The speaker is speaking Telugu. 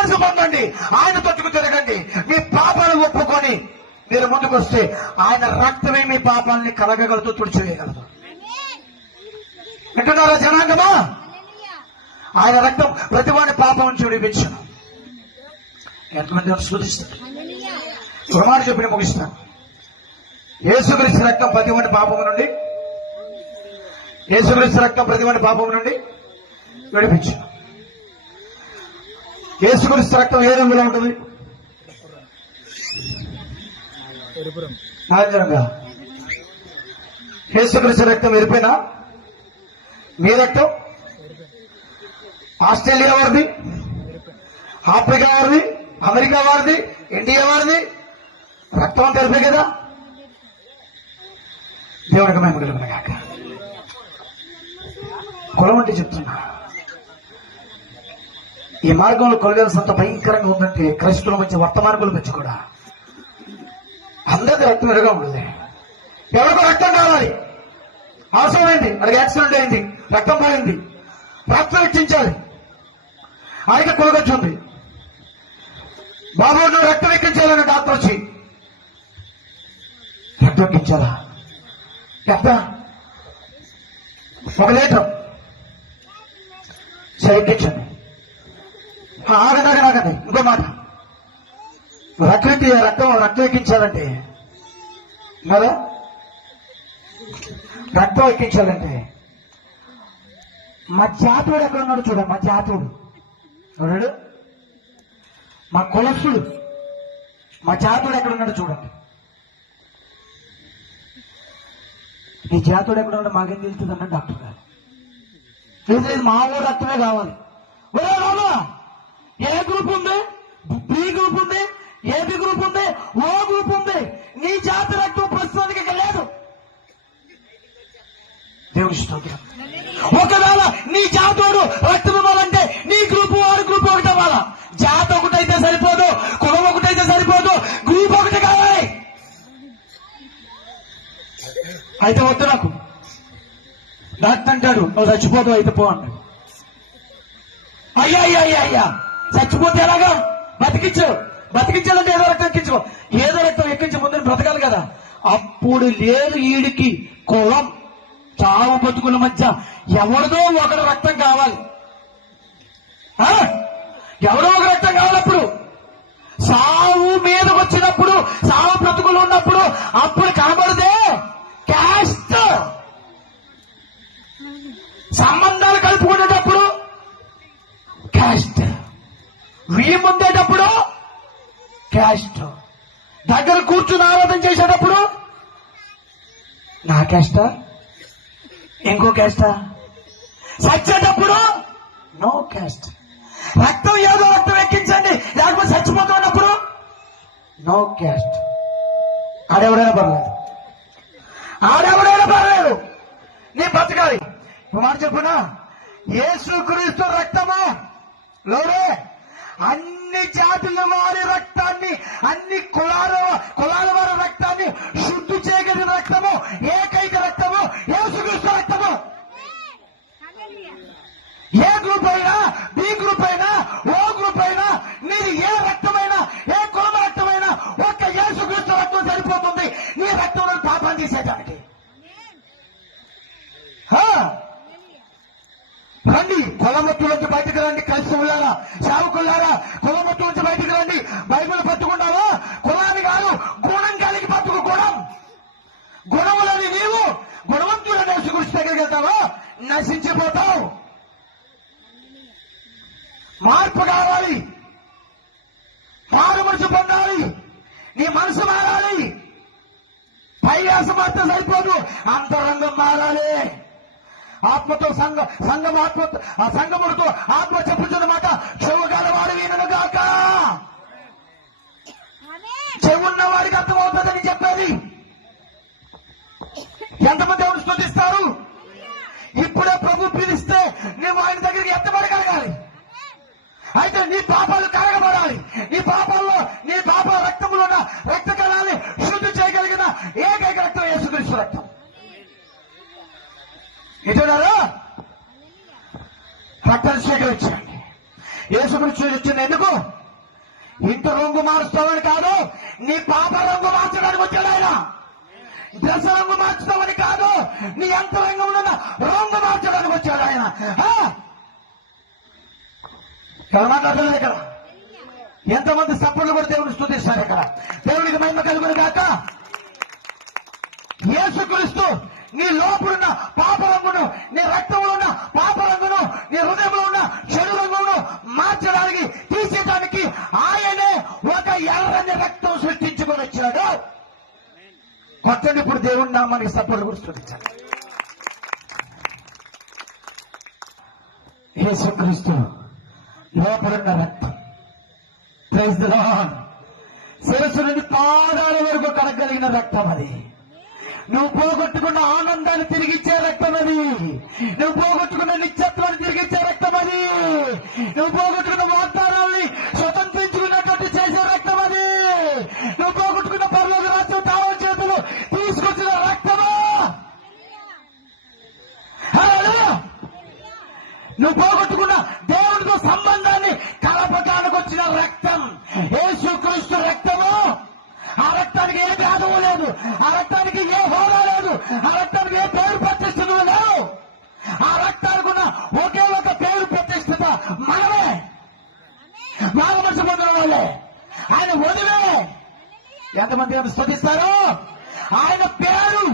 మనసు పొందండి. ఆయన తొట్టుకు తిరగండి. మీ పాపాలు ఒప్పుకొని మీరు ముందుకు వస్తే ఆయన రక్తమే మీ పాపాలని కలగగలదు తుడిచివేయగలదు. వింటున్నారా జనాంగమా? ఆయన రక్తం ప్రతి వాడి పాపం నుంచి ఎంతమంది శోధిస్తారు ప్రమాణ చెప్పిన ముగిస్తాను. యేసుక్రీస్తు రక్తం ప్రతి వాడి పాపం నుండి యేసుక్రీస్తు రక్తం ప్రతి వాడి పాపం నుండి విడిపించను యేసుక్రీస్తు రక్తం ఏ రంగులో ఉంటుంది? ఎరుపురం యేసుక్రీస్తు రక్తం ఎరిపోయినా మీ రక్తం? ఆస్ట్రేలియా వారిది? ఆఫ్రికా వారిది? అమెరికా వారిది? ఇండియా వారిది? రక్తం అంతా ఎరిపే కదా? దేవుడికి మేము కలుగునగాక. కులం అంటే చెప్తున్నా. ఈ మార్గంలో కొలగాల్సినంత భయంకరంగా ఉందంటే క్రైస్తువుల మధ్య వర్తమానకుల మధ్య కూడా అందరికీ రక్తం ఎరుగా ఉంటుంది ఎవరికో రక్తం కావాలి? అవసరమైంది అది యాక్సిడెంట్ అయింది రక్తం పోయింది రక్తం ఇచ్చించాలి. ఆయనకి కొలగొచ్చింది బాబు నువ్వు రక్తం ఎక్కించాలని డాక్టర్ వచ్చి. రక్తం ఎక్కించాలా? ఎంత ఒక లీటర్. సరే ఎక్కించండి. ఆగండి ఆగండి ఆగండి ఇంకో మాట. రక్తం రక్తం రక్తం ఎక్కించాలంటే మరో? రక్తం ఎక్కించాలంటే. మా జాతుడు ఎక్కడ ఉన్నాడు చూడ మా జాతుడు. చూడాడు మా కులసుడు మా జాతుడు ఎక్కడ ఉన్నాడు చూడండి. ఈ జాతుడు ఎక్కడ ఉన్నాడు? మాకేం తెలుస్తుంది అన్నాడు డాక్టర్ గారు. లేదు మా ఊరు రక్తమే కావాలి. ఒరే రామా! ఏ గ్రూప్ ఉంది? బి గ్రూప్ ఉంది? ఏబి గ్రూప్ ఉంది? ఓ గ్రూప్ ఉంది. నీ జాతి రక్తం ప్రస్తుతానికి ఇక్కడ లేదు. దేవుడి స్తోత్రం. ఒకవేళ నీ జాతోడు రక్తం ఇవ్వాలంటే నీ గ్రూప్ వారి గ్రూప్ ఒకటి అవ్వాలా జాతి ఒకటైతే సరిపోదు కులం ఒకటైతే సరిపోదు గ్రూప్ ఒకటి కావాలి. అయితే వద్దు నాకు. డాక్టర్ అంటాడు నువ్వు చచ్చిపోతావు అయితే పో అన్నాడు అయ్యా అయ్యా అయ్యా అయ్యా. చచ్చిపోతే ఎలాగా? బతికించు. బతికించాలంటే ఏదో రక్తం ఎక్కించు. ఏదో రక్తం ఎక్కించి ముందు బ్రతకాలి కదా. అప్పుడు లేదు ఈడికి కులం. చావు బతుకుల మధ్య ఎవరిదో ఒకరు రక్తం కావాలి. ఆ? ఎవరో ఒక రక్తం కావాలి అప్పుడు. వీ ఉండేటప్పుడు క్యాస్ట్ దగ్గర కూర్చుని ఆరాధన చేసేటప్పుడు నా క్యాస్టా ఇంకో క్యాస్టా చచ్చేటప్పుడు నో క్యాస్ట్ రక్తం ఏదో రక్తం ఎక్కించండి లేకపోతే చచ్చిపోతున్నప్పుడు నో క్యాస్ట్ ఆడెవడైనా పర్లేదు. ఆడెవడైనా పర్లేదు. నీ బతకాలి. మాట చెప్పునా? యేసుక్రీస్తు రక్తము లోరే అన్ని జాతుల వారి రక్తాన్ని అన్ని కులాల కులాల వారి రక్తాన్ని శుద్ధి చేయగలిగిన రక్తము ఏకైక రక్తము యేసుక్రీస్తు రక్తము ఏ గ్రూప్ అయినా బి గ్రూప్ అయినా ఓ గ్రూప్ అయినా నీది ఏ రక్తమైనా ఏ కులం రక్తమైనా ఒక్క యేసుక్రీస్తు రక్తం సరిపోతుంది నీ రక్తంలో పాపం తీసేయడానికి హా? రండి కులమొత్తు నుంచి బయటకు రండి క్రైస్తవులారా సేవకులారా కులమొత్తు నుంచి బయటకు రండి. బైబిల్ పట్టుకుంటావా? కులాన్ని కాదు గుణం కలిగి బతుకు గుణం. గుణములని నీవు గుణవంతుల గురించి దగ్గరికి వెళ్తావా? నశించిపోతావు. మార్పు కావాలి. మారు మనసు పొందాలి. నీ మనసు మారాలి. పైయాసం మాత్రం సరిపోదు. అంతరంగం మారాలి. ఆత్మతో సంఘ సంఘం ఆత్మ ఆ సంఘముడితో ఆత్మ చెప్పుతున్నమాట చెవుగలవాడు వినను గాక. చెవున్న వాడికి అర్థమవుతుందని చెప్పేది. ఎంతమంది ఎవరు స్థుతిస్తారు ఇప్పుడే ప్రభు పిలిస్తే నువ్వు ఆయన దగ్గరికి ఎత్తబడగలగాలి. అయితే నీ పాపాలు కరగబడాలి. నీ పాపాల్లో నీ పాప రక్తంలో ఉన్న రక్త కణాన్ని శుద్ధి చేయగలిగిన ఏకైక రక్తం యేసుక్రీస్తు రక్తం నిజారా రక్తాన్ని స్వీకరించండి యేసుక్రీస్తు వచ్చింది ఎందుకు? ఇంత రంగు మారుస్తామని కాదు నీ పాప రంగు మార్చడానికి వచ్చాడు ఆయన. దశ రంగు మార్చుతామని కాదు నీ అంతరంగంలో ఉన్న రంగు మార్చడానికి వచ్చాడు ఆయన. ఆ? ఎవరు మాట్లాడలేదు ఇక్కడ? ఎంతమంది సప్పుళ్ళు కూడా దేవుని స్థుతిస్తారు ఇక్కడ. దేవునికి మహిమ కలుగును కాక యేసుక్రీస్తు నీ లోపలున్న పాప రంగును నీ రక్తంలో ఉన్న పాప రంగును నీ హృదయంలో ఉన్న చెడు రంగును మార్చడానికి తీసేయడానికి ఆయనే ఒక ఎర్రని రక్తం సృష్టించుకొని వచ్చాడు కొత్త ఇప్పుడు దేవుని నామాన్ని సపోర్ట్ కూడా స్తుతించాలి యేసుక్రీస్తు లోపలున్న రక్తం. ప్రైజ్ శిరస్సు నుండి పాదాల వరకు కడగలిగిన రక్తం అది. నువ్వు పోగొట్టుకున్న ఆనందాన్ని తిరిగిచ్చే రక్తం నువ్వు పోగొట్టుకున్న నిత్యత్వాన్ని తిరిగిచ్చే రక్తం నువ్వు పోగొట్టుకున్న వాగ్దానాన్ని స్వతంత్రించుకున్నట్టు చేసే రక్తం నువ్వు పోగొట్టుకున్న పర్లోక రాజ్యం తావ చేతులు తీసుకొచ్చిన రక్తమా? నువ్వు పోగొట్టుకున్న దేవుడితో సంబంధం పదవు లేదు. ఆ రక్తానికి ఏ హోదా లేదు. ఆ రక్తానికి ఏ పేరు ప్రతిష్టలు లేవు. ఆ రక్తానికి ఉన్న ఒకే ఒక పేరు ప్రతిష్టత మనమే. మానమనిషి పొందిన వాళ్ళే. ఆయన వదిలే. ఎంతమంది ఏమి స్థుతిస్తారు ఆయన పేరు